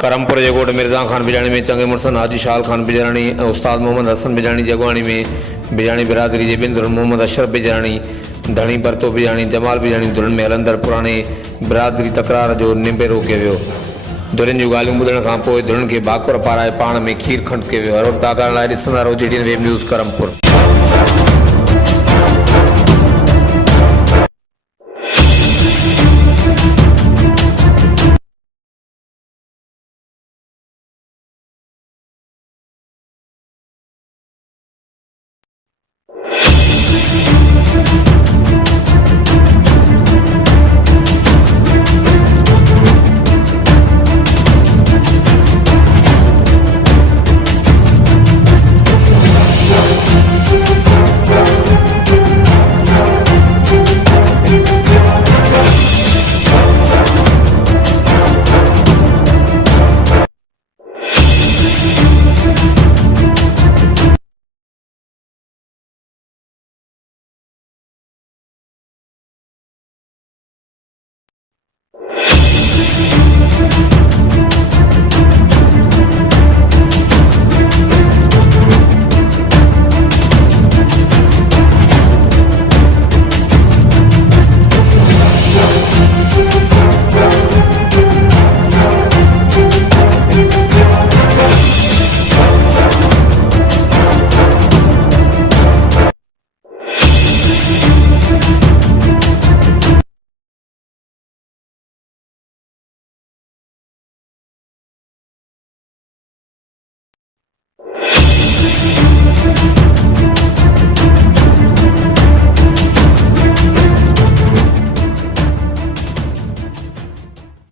करमपुर जेकोट मिर्ज़ा खान बिजाणी में चंगे मुर्सन हाजी शाल खान बिजाणी उस्ताद मोहम्मद हसन बिजाणी जगवाणी में बिजाणी बिरादरी जे बिन दुल्हन मोहम्मद अशरफ बिजाणी धणी बरतो बिजाणी जमाल बिजाणी दुल्हन में हलंदड़ पुराने बिरादरी तकरार जो निबेरो कयो वियो। दुल्हन जूं ॻाल्हियूं ॿुधण खां पोइ दुल्हन खे भाकुर पाराए पाण में खीर खंड कयो वियो। हर वक़्तु आगाह लाइ ॾिसंदा रहो GTN वेब न्यूज़ करमपुर।